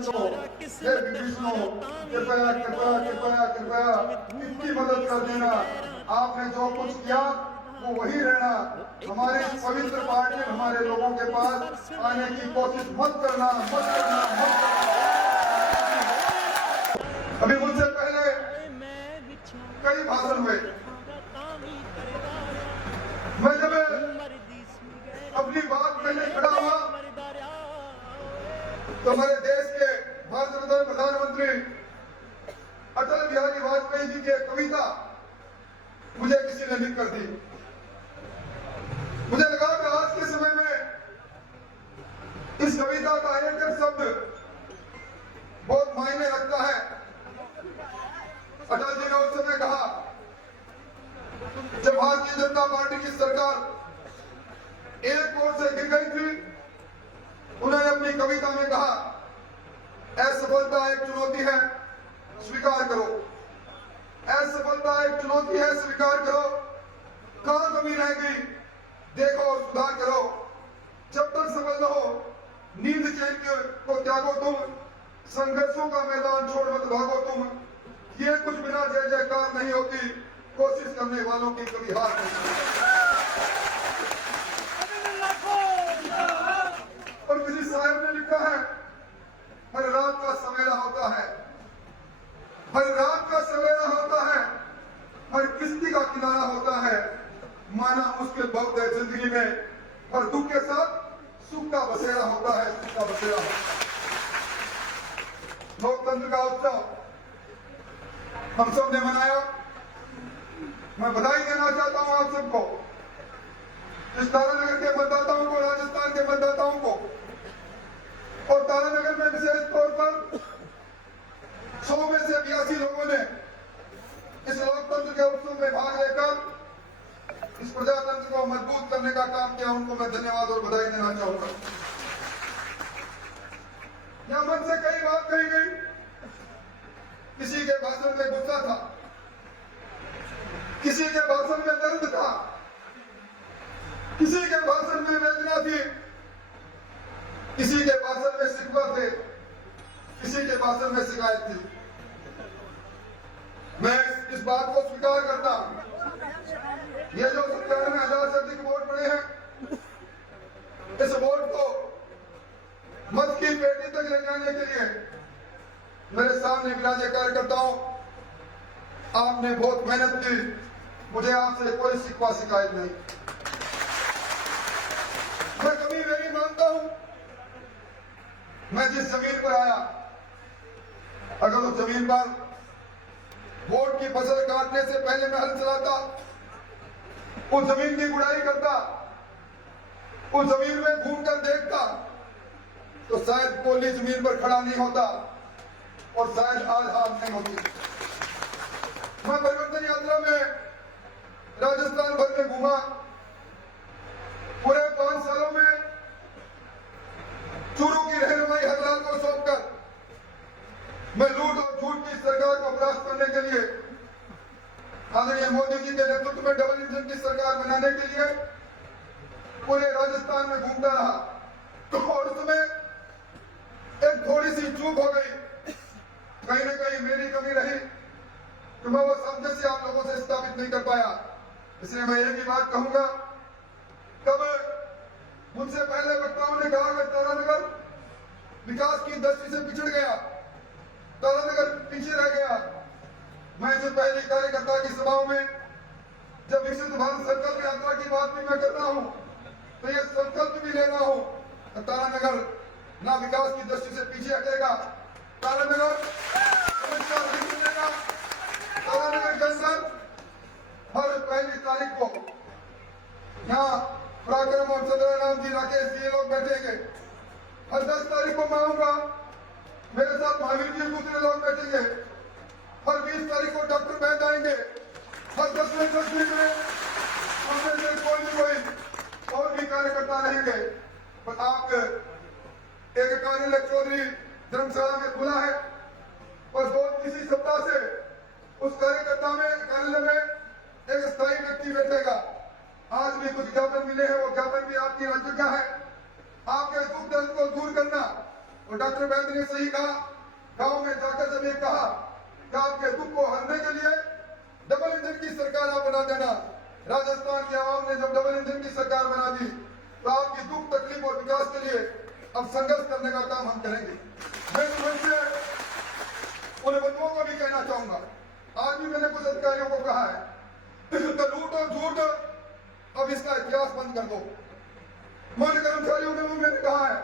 संतो, हे विभीषणों, कृपया कृपया कृपया कृपया इतनी मदद कर देना। आपने जो कुछ किया वो वही रहना। हमारे इस पवित्र पार्टी में हमारे लोगों के पास आने की कोशिश मत करना, मत करना, मत करना। अभी मुझसे पहले कई भाषण हुए। मैं जब अपनी बात कहने खड़ा हुआ तो हमारे देश के भारत रत्न प्रधानमंत्री अटल बिहारी वाजपेयी जी की एक कविता मुझे किसी ने लिख कर दी। मुझे लगा कि आज के समय में इस कविता का एक एक शब्द बहुत मायने रखता है। अटल जी ने उस समय कहा, जब भारतीय जनता पार्टी की सरकार एक ओर से गिर गई थी, उन्होंने अपनी कविता में कहा, असफलता एक चुनौती है, स्वीकार करो। असफलता एक चुनौती है, स्वीकार करो। कहां कमी रह गई देखो और सुधार करो। जब तक सफल न हो नींद चैन को त्यागो तुम, संघर्षों का मैदान छोड़ मत भागो तुम। ये कुछ बिना जय जयकार नहीं होती, कोशिश करने वालों की कभी हार नहीं। और किसी साहब ने लिखा है, हर रात का सवेरा होता है, हर रात का सवेरा होता है, हर किस्ती का किनारा होता है। माना मुश्किल बहुत है जिंदगी में, पर दुख के साथ सुख का बसेरा होता है, सुख का बसेरा होता है। लोकतंत्र का उत्सव हम सब ने मनाया। मैं बधाई देना चाहता हूं आप सबको, इस तारानगर के मतदाताओं को, राजस्थान के मतदाताओं को, और तारानगर में विशेष तौर पर 100 में से 82 लोगों ने इस लोकतंत्र के उत्सव में भाग लेकर इस प्रजातंत्र को मजबूत करने का काम किया। उनको मैं धन्यवाद और बधाई देना चाहूंगा। यहां मन से कई बात कही गई। किसी के भाषण में गुस्सा था, किसी के भाषण में दर्द था, किसी के भाषण में वेदना थी, किसी के भाषण में शिकवा थे, किसी के भाषण में शिकायत थी। मैं इस बात को स्वीकार करता हूं। ये जो 97,000 से अधिक वोट पड़े हैं, इस वोट को मत की पेटी तक ले जाने के लिए मेरे सामने विराजे कार्यकर्ताओं, आपने बहुत मेहनत की। मुझे आपसे कोई शिकवा शिकायत नहीं। मैं कभी नहीं मानता हूं। मैं जिस जमीन पर आया, अगर उस जमीन पर वोट की फसल काटने से पहले मैं हल चलाता, उस जमीन की गुड़ाई करता, उस जमीन में घूमकर देखता, तो शायद कोहली जमीन पर खड़ा नहीं होता और शायद आज हार नहीं होती। मैं परिवर्तन यात्रा में राजस्थान भर में घूमा। पूरे 5 सालों में चूरू की रहनुमाई हरलाल को सौंपकर मैं लूट और झूठ की सरकार को परास्त करने के लिए, आदरणीय मोदी जी के नेतृत्व में डबल इंजन की सरकार बनाने के लिए पूरे राजस्थान में घूमता रहा। और उसमें एक थोड़ी सी चूक हो गई, कहीं ना कहीं मेरी कमी रही कि मैं वो सामंजस्य आप लोगों से स्थापित नहीं कर पाया। इसलिए मैं एक ही बात कहूंगा, तब मुझसे पहले वक्ताओं ने कहा कि तारानगर विकास की दृष्टि से पिछड़ गया, तारानगर पीछे रह गया। मैं इससे पहले कार्यकर्ता की सभाओं में जब विकसित भारत संकल्प यात्रा की बात भी मैं कर रहा हूं, तो यह संकल्प भी ले रहा हूं, तारानगर ना विकास की दृष्टि से पीछे हटेगा। तारानगर समस्या नहीं मिलेगा। तारानगर के अंदर हर 1 तारीख को यहाँ पराक्रम और चंद्रनाथ जी, राकेश जी, ये लोग बैठेंगे। हर 10 तारीख को मैं आऊंगा, मेरे साथ महावीर जी दूसरे लोग बैठेंगे। हर 20 तारीख को डॉक्टर बैठ आएंगे। हर 10वें तस्वीर में उनमें से कोई न कोई और भी कार्यकर्ता रहेंगे। पर आप एक कार्यालय चौधरी धर्मशाला में खुला है और इसी सप्ताह से उस कार्यकर्ता में कार्यालय में एक स्थायी व्यक्ति बैठेगा। आज भी कुछ ज्ञापन मिले हैं, वो ज्ञापन भी आपकी राज्य का है। आपके दुख दर्द को दूर करना, और डॉक्टर वैद्य ने सही कहा, गांव में जाकर जब ये कहा कि आपके दुख को हरने के लिए डबल इंजन की सरकार आप बना देना, राजस्थान की आवाम ने जब डबल इंजन की सरकार बना दी तो आपकी दुख तकलीफ और विकास के लिए अब संघर्ष करने का काम हम करेंगे। मैं तुमसे उन बंधुओं को भी कहना चाहूंगा, आज भी मैंने कुछ अधिकारियों को कहा है तो लूट और झूठ अब इसका इतिहास बंद कर दो। मान कर्मचारियों ने भी मैंने कहा है,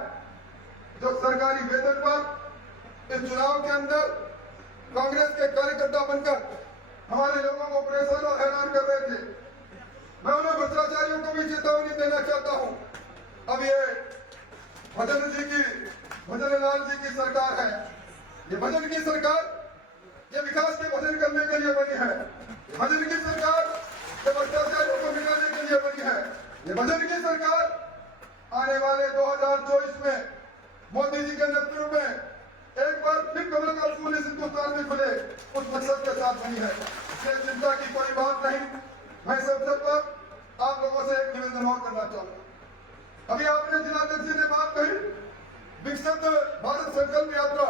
जो सरकारी वेतन पर इस चुनाव के अंदर कांग्रेस के कार्यकर्ता बनकर हमारे लोगों को परेशान और हैरान कर रहे थे, मैं उन्हें भ्रष्टाचारियों को भी चेतावनी देना चाहता हूं। अब ये भजन लाल जी की सरकार है, ये भजन की सरकार, ये विकास के भजन करने के लिए बनी है। भजन की सरकार ये भ्रष्टाचारियों को मिटाने के लिए बनी है। ये भजन की सरकार आने वाले 2024 में मोदी जी के नेतृत्व में एक बार फिर कमल का फूल इस हिंदुस्तान में खुले, उस मकसद के साथ बनी है। इसलिए चिंता की कोई बात नहीं। मैं इस अवसर पर आप लोगों से एक निवेदन और करना चाहूंगा। अभी आपने जिलाध्यक्ष जी ने बात कही, विकसित भारत संकल्प यात्रा,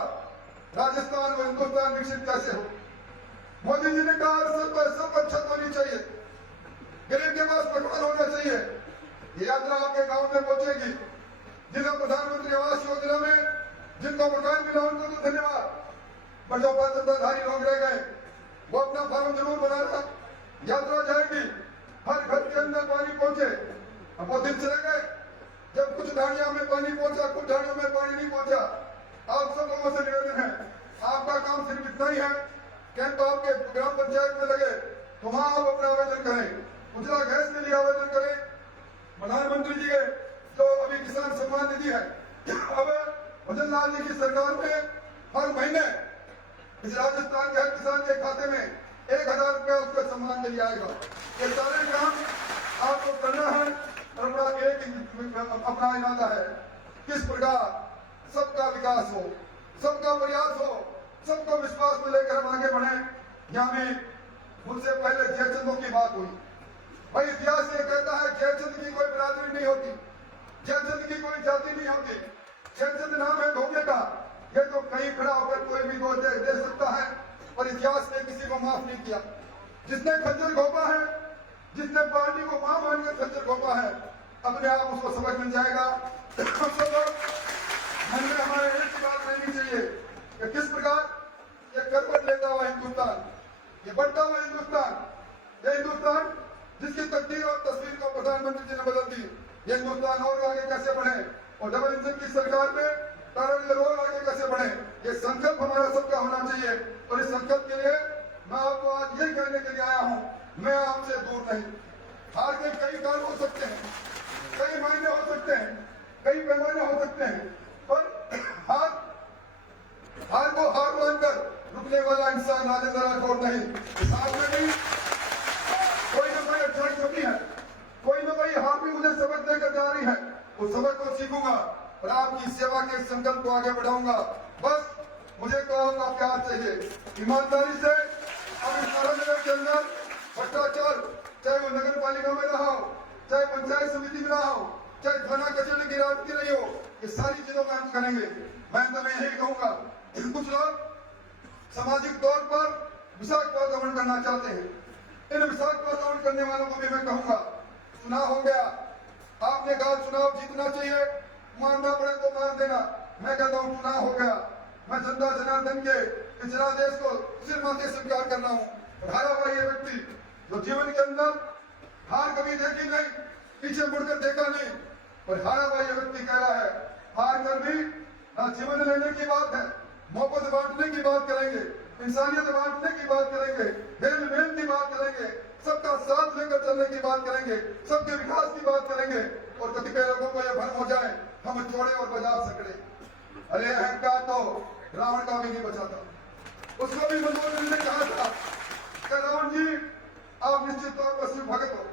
राजस्थान व हिंदुस्तान विकसित कैसे हो। मोदी जी ने कहा सब छत होनी चाहिए, गरीब के पास मकान होना चाहिए। ये यात्रा आपके गांव में पहुंचेगी। जिला प्रधानमंत्री आवास योजना में जिनको मकान मिला उनको तो धन्यवाद, पर जो पत्रधारी लोग रह गए वो अपना फार्म जरूर बनाना। यात्रा जाएगी, हर घर के अंदर पानी पहुंचे। अब वो दिन चले गए जब कुछ ढाणियों में पानी पहुंचा, कुछ ढाणियों में पानी नहीं पहुंचा। आप सब लोगों से निवेदन है, आपका काम सिर्फ इतना ही है, कैंप आपके ग्राम पंचायत में लगे तो वहां आप अपना आवेदन करें, उजला गैस के लिए आवेदन करें। प्रधानमंत्री जी के जो अभी किसान सम्मान निधि है, अब भजन लाल जी की सरकार में हर महीने इस राजस्थान के हर किसान के खाते में 1000 रुपया उसके सम्मान के लिए आएगा। ये सारे काम आपको करना है और अपना इरादा है किस प्रकार सबका विकास हो, सबका प्रयास हो, सबको विश्वास में लेकर हम आगे बढ़े। यहाँ भी मुझसे पहले जयचंदों की बात हुई। भाई इतिहास ये कहता है जयचंद की कोई बिरादरी नहीं होती, जयचंद की कोई जाति नहीं होती। जयचंद नाम है धोखे का, ये तो कहीं खड़ा होकर कोई भी दो दे सकता है, और इतिहास ने किसी को माफ नहीं किया। जिसने खंजर घोंपा है, जिसने पार्टी को मां मानकर खंजर घोंपा है, अपने आप उसको समझ मिल जाएगा। मन में हमारे एक बात रहनी चाहिए कि किस प्रकार ये करवट लेता हुआ हिंदुस्तान, ये बढ़ता हुआ हिंदुस्तान, ये हिंदुस्तान जिसकी तकदीर और तस्वीर को प्रधानमंत्री जी ने बदल दी, ये हिंदुस्तान और आगे कैसे बढ़े और डबल इंजन की सरकार में पैरेलल और आगे कैसे बढ़े, ये संकल्प हमारा सबका होना चाहिए। और इस संकल्प के लिए मैं आपको आज यही कहने के लिए आया हूं, मैं आपसे दूर नहीं। हार के कई काल हो सकते हैं, कई महीने हो सकते हैं, कई पैमाने हो सकते हैं, पर हार को हार मानकर रुकने वाला इंसान राजेंद्र राठौड़ नहीं। इस हार में भी कोई ना कोई अच्छाई छुपी है, कोई ना कोई हार भी मुझे सबक देकर जा रही है। उस सबक को सीखूंगा और आपकी सेवा के संकल्प को आगे बढ़ाऊंगा। बस मुझे तो आपका प्यार चाहिए, ईमानदारी से। अब इस नगर के अंदर भ्रष्टाचार, चाहे वो नगर पालिका में रहा हो, चाहे पंचायत समिति में रहा हो, चाहे थाना कचहरी की राजनीति रही हो, ये सारी चीजों का हम करेंगे। मैं तो यही कहूंगा, कुछ लोग सामाजिक तौर पर विषाक्त वातावरण करना चाहते हैं। इन विषाक्त वातावरण करने वालों को भी मैं कहूंगा, चुनाव हो गया, आपने कहा चुनाव जीतना चाहिए, मारना पड़े तो मार देना। मैं कहता हूं चुनाव हो गया, मैं जनता जनार्दन के इस जनादेश को सिर माथे स्वीकार कर रहा हूं। हारा हुआ ये व्यक्ति जो जीवन के अंदर हार कभी देखी नहीं, पीछे मुड़कर देखा नहीं, पर हारा हुआ ये व्यक्ति कह रहा है हार कर भी ना जीवन लेने की बात है, मोहब्बत बांटने की बात करेंगे, इंसानियत बांटने की बात करेंगे, मेल मेल की बात करेंगे, सबका साथ लेकर चलने की बात करेंगे, सबके विकास की बात करेंगे। और कतिपय लोगों को यह भ्रम हो जाए हम छोड़े और बाजार सकड़े। अरे अहंकार तो रावण का भी नहीं बचाता, उसको भी मनमोहन ने कहा था कि रावण जी आप निश्चित तौर पर शिव भगत हो,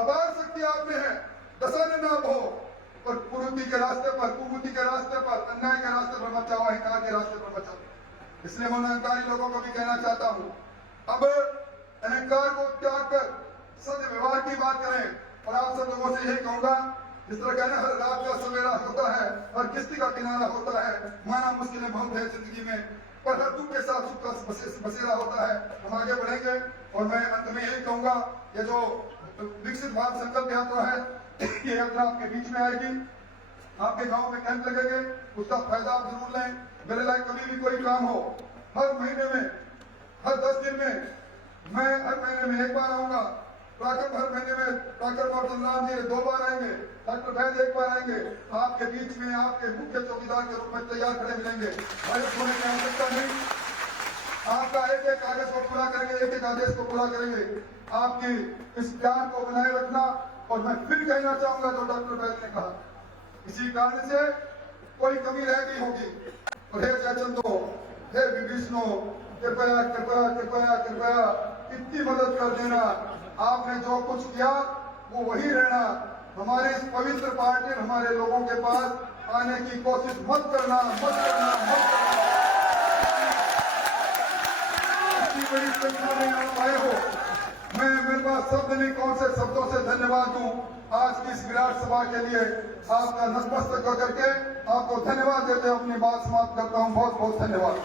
अपार शक्ति आप में है, दशाने नाम हो, और कुरीति के रास्ते पर, कुबूती के रास्ते पर, अन्याय के रास्ते पर मत जाओ, अहंकार के रास्ते पर मत जाओ। इसलिए मैं अहंकारी लोगों को भी कहना चाहता हूं, अब अहंकार को त्याग कर सद व्यवहार की बात करें। और आप सब लोगों से यही कहूंगा, इस तरह कहना हर रात का सवेरा होता है, हर किस्ती का किनारा होता है, माना मुश्किलें बहुत है जिंदगी में, पर हर दुख के साथ सुख का बसेरा होता है। हम आगे बढ़ेंगे और मैं अंत में यही कहूंगा, ये जो विकसित भारत संकल्प यात्रा है, ये यात्रा आपके बीच में आएगी, आपके गांव में कैंप लगेंगे, उसका फायदा आप जरूर लें। मेरे लायक कभी भी कोई काम हो, हर महीने में, हर 10 दिन में, मैं हर महीने में एक बार आऊंगा, पराक्रम हर महीने में पराक्रम और बलराम जी 2 बार आएंगे, डॉक्टर वैद 1 बार आएंगे, आपके बीच में आपके मुख्य चौकीदार के रूप में तैयार खड़े मिलेंगे। आयुष होने की आवश्यकता नहीं, आपका एक एक कागज को पूरा करेंगे, एक एक आदेश को पूरा करेंगे। आपकी इस प्यार को बनाए रखना, और मैं फिर कहना चाहूंगा जो डॉक्टर वैद ने कहा, इसी कारण से कोई कमी रह गई होगी, और हे जयचंदो, हे विभीषणो, कृपया कृपया कृपया कृपया इतनी मदद कर देना, आपने जो कुछ किया वो वही रहना, हमारे इस पवित्र पार्टी हमारे लोगों के पास आने की कोशिश मत करना, मत करना, मत करना। इतनी बड़ी संख्या में आप आए हो, मैं मेरे पास शब्द नहीं, कौन से शब्दों से धन्यवाद दूं आज की इस विराट सभा के लिए। आपका नतमस्तक करके आपको धन्यवाद देते हुए अपनी बात समाप्त करता हूं। बहुत बहुत धन्यवाद।